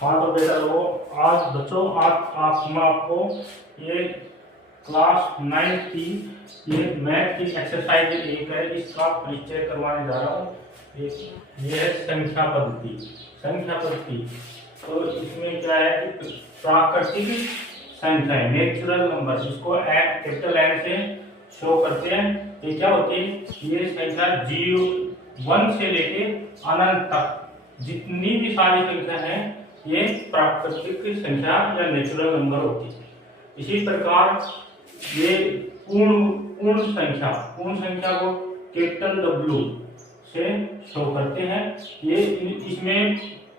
हाँ तो बेटा लोगों, आज बच्चों आज मैं आपको ये क्लास 9 की ये मैथ की एक्सरसाइज एक है, इसका परिचय करवाने जा रहा हूँ। ये है संख्या पद्धति। संख्या पद्धति तो इसमें क्या है कि प्राकृतिक संख्या नेचुरल नंबर, इसको कैपिटल एन से शो करते हैं। ये क्या होती है? ये संख्या 1 से लेके अनंत तक जितनी भी सारी संख्या है ये प्राकृतिक संख्या या नेचुरल नंबर होती है। इसी प्रकार ये पूर्ण संख्या को कैपिटल W से शो करते हैं। ये इसमें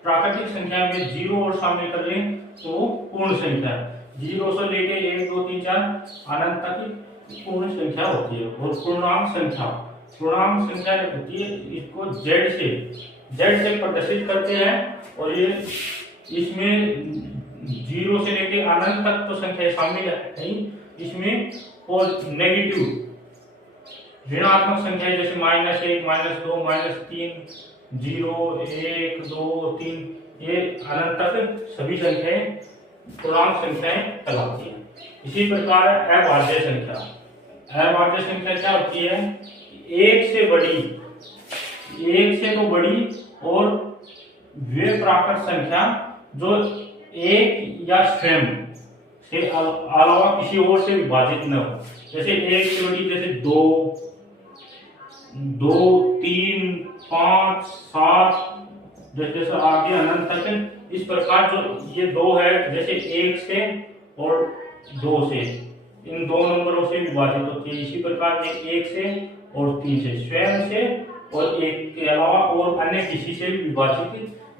प्राकृतिक संख्या में 0 और शामिल कर लें तो पूर्ण संख्या 0 से लेके 1 2 3 4 अनंत तक पूर्ण संख्या होती है। और पूर्णांक संख्या होती है, इसको Z से प्रदर्शित करते हैं। और ये इसमें 0 से लेके अनंत तक तो संख्या शामिल है नहीं, इसमें नेगेटिव ऋणात्मक संख्या जैसे -1 -2 -3 0 1 2 3 ये अनंत तक सभी संख्याएं पूर्णांक संख्याएं कहलाती हैं। इसी प्रकार अभाज्य संख्या क्या होती है? एक से तो बड़ी और वे प्राकृत संख्या जो एक या स्वयं से अलावा किसी और से विभाजित न हो। जैसे एक से बड़ी जैसे 2 3 5 7 जैसे आगे अनंत तक। इस प्रकार जो ये 2 है जैसे 1 से और 2 से, इन दो नंबरों से विभाजित होती है। इसी प्रकार ये 1 से और 3 से, स्वयं से और 1 के अलावा और अन्य किसी से भी विभाजित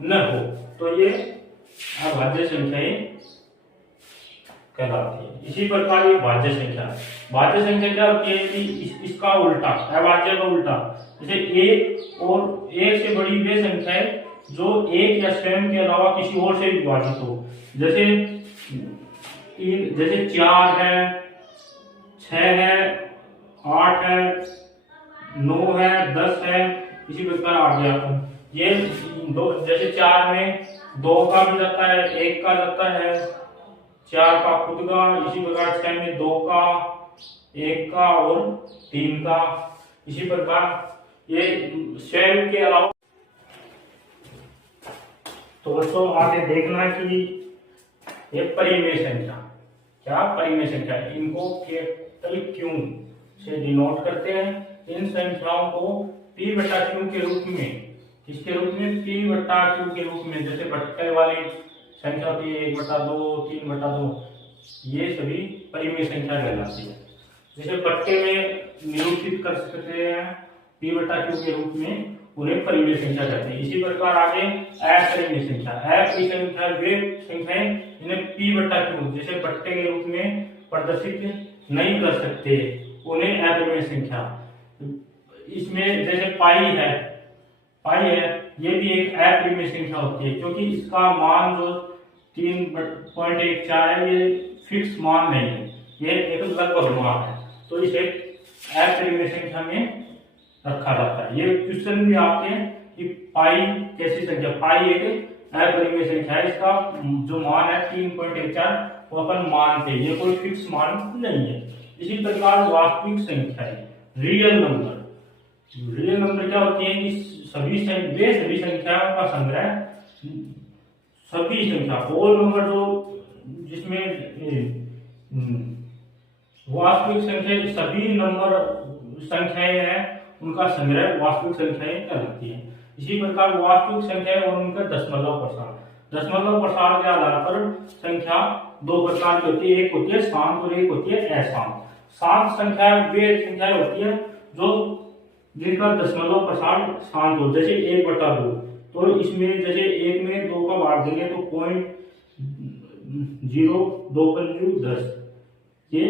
न हो, तो ये अभाज्य संख्याएं कहलाती है। इसी प्रकार ये भाज्य संख्या क्या होती है कि इसका उल्टा, अभाज्य का उल्टा। जैसे 1 से बड़ी वे संख्या है जो 1 या स्वयं के अलावा किसी और से विभाजित हो। जैसे 4 है, 6 है, 8 है, 9 है, 10 है। इसी प्रकार आ गया ये जैसे 4 में 2 का भी जाता है, 1 का जाता है, 4 का खुद का। इसी प्रकार 6 में 2 का, 1 का और 3 का। इसी प्रकार ये स्वयं के अलावा। तो बच्चों आगे देखना कि ये परिमेय संख्या इनको कैपिटल Q से डिनोट करते हैं। इन संख्याओं को P/Q के रूप में, किसके रूप में? P/Q के रूप में। जैसे बट्टे वाली संख्या होती है 1/2 3/2, ये सभी परिमेय संख्या कहलाती है। जैसे बट्टे में निरूपित कर सकते हैं P/Q के रूप में, उन्हें परिमेय संख्या कहते हैं। इसी प्रकार आगे अपरिमेय संख्या वे संख्याएं इन्हें P/Q जैसे बट्टे के रूप में प्रदर्शित नहीं कर सकते, उन्हें अपरिमेय संख्या। इसमें जैसे पाई है, ये भी एक अपरिमेय संख्या होती है, क्योंकि इसका मान जो 3.14 है ये फिक्स मान नहीं है, ये एक लगभग मान है, तो इसे अपरिमेय संख्या में रखा जाता है। ये क्वेश्चन भी आते हैं कि पाई कैसी संख्या? पाई एक अपरिमेय संख्या है, इसका जो मान है 3.14 वो अपन मानते हैं, ये कोई फिक्स मान नहीं है। इसी प्रकार वास्तविक संख्या है, रियल नंबर क्या होती है कि सभी संख्याओं का संग्रह, सभी संख्या होल नंबर जो जिसमें वास्तविक संख्या सभी नंबर संख्याएं हैं उनका संग्रह वास्तविक संख्याएं कहलाती है। इसी प्रकार वास्तविक संख्याएं और उनका दशमलव प्रसार के आधार पर संख्या 2 प्रकार की होती है। एक होती है शांत और एक होती है अशांत। शांत संख्या वे संख्याएं होती है जो जिनका दशमलव प्रसार शांत हो। जैसे 1/2, तो इसमें जैसे 1 में 2 का भाग देंगे तो 0.02 ये,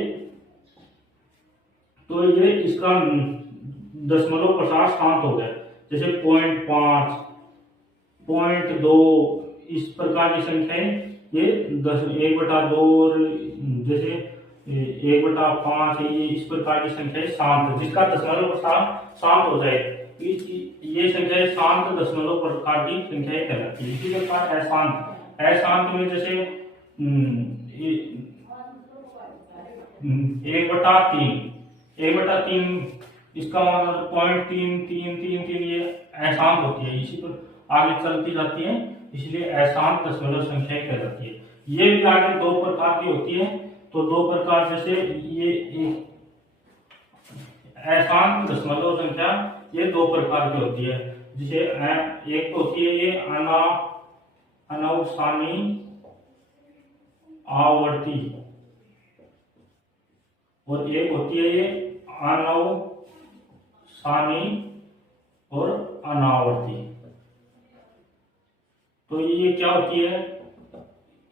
तो ये इसका दशमलव प्रसार शांत हो गया। जैसे 0.5 0.2 इस प्रकार की संख्याएं ये 1/2 जैसे 1/5 ये इस प्रकार की संख्याएं शांत, जिसका दशमलव प्रसार शांत हो जाए, ये संख्याएं शांत दशमलव प्रकार की संख्याएं कहलाती है। इसी प्रकार अशांत अशांत में जैसे 1/3 इसका मतलब 0.3333 ये अशांत होती है, इसी पर आगे चलती जाती है, इसलिए अशांत दशमलव संख्या कहलाती है। ये भी आगे दो प्रकार की होती है, तो दो प्रकार जैसे ये अशांत दशमलव संख्या ये दो प्रकार की होती है, जिसे एक तो होती है ये अनवसानी आवर्ती और एक होती है ये अनवसानी और अनावर्ती। तो ये क्या होती है,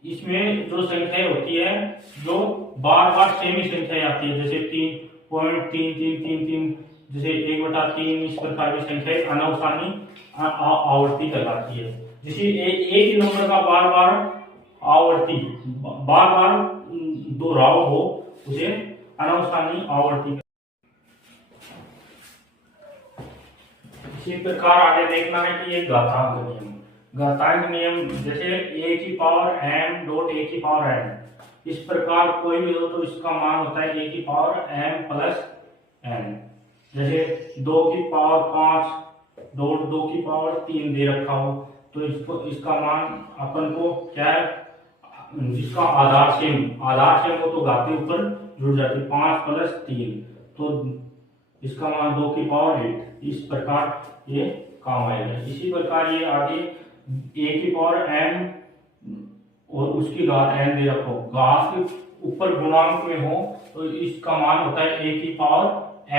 इसमें जो संख्या होती है जो बार बार सेम ही संख्या आती है, जैसे 3.3333, जैसे 1/3, इस प्रकार की संख्या अनवसानी आवर्ती कहलाती है। जैसे एक ही नंबर का बार बार आवर्ती बार बार दोहराव हो उसे अनवसानी आवर्ती। इसी प्रकार आगे देखना है कि ये घातांक नियम। घातांक नियम जैसे a की पावर m डॉट a की पावर n, इस प्रकार कोई भी हो तो इसका मान होता है a की पावर m प्लस n। जैसे 2 की पावर 5 डॉट 2 की पावर 3 दे रखा हो तो इसका मान अपन को क्या है, जिसका आधार सेम हो तो घाते ऊपर जुड़ जाती, 5 प्लस 3 तो इसका मान 2 की पावर 8। इस प्रकार ये काम आएगा। इसी प्रकार ये आगे a की पावर m और उसकी घात n दे रखो, घात के ऊपर गुणांक में हो तो इसका मान होता है a की पावर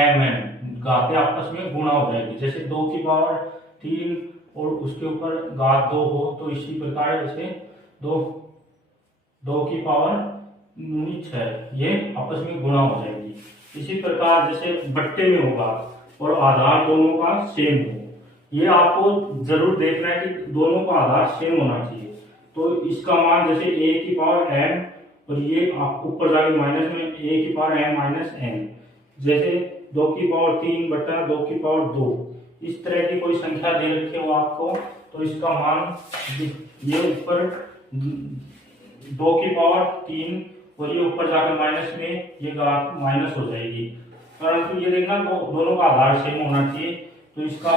mn, घातें आपस में गुणा हो जाएगी। जैसे 2 की पावर 3 और उसके ऊपर घात 2 हो तो इसी प्रकार जैसे 2 की पावर 6 ये आपस में गुणा हो जाएगी। इसी प्रकार जैसे बट्टे में होगा और आधार दोनों का सेम हो, ये आपको जरूर देखना है कि दोनों का आधार सेम होना चाहिए। तो इसका मान जैसे a की पावर m और ये आप ऊपर जाके माइनस में a की पावर m माइनस n, जैसे 2 की पावर 3 बटा 2 की पावर 2, इस तरह की कोई संख्या दे रखी हो आपको तो इसका मान ये ऊपर 2 की पावर 3 और ये ऊपर जाकर माइनस में ये माइनस हो जाएगी, परंतु ये देखना दोनों का आधार सेम होना चाहिए, तो इसका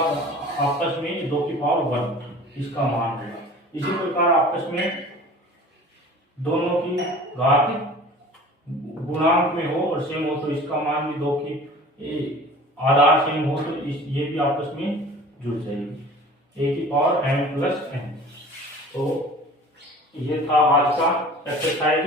आपस में 2 की पावर 1 इसका मान होगा। इसी प्रकार आपस में दोनों की घात गुणांक में हो और सेम हो तो इसका मान भी 2 की आधार सेम हो तो ये भी आपस में जुड़ जाएगी, a की पावर m प्लस n। तो ये था आज का एक्सरसाइज।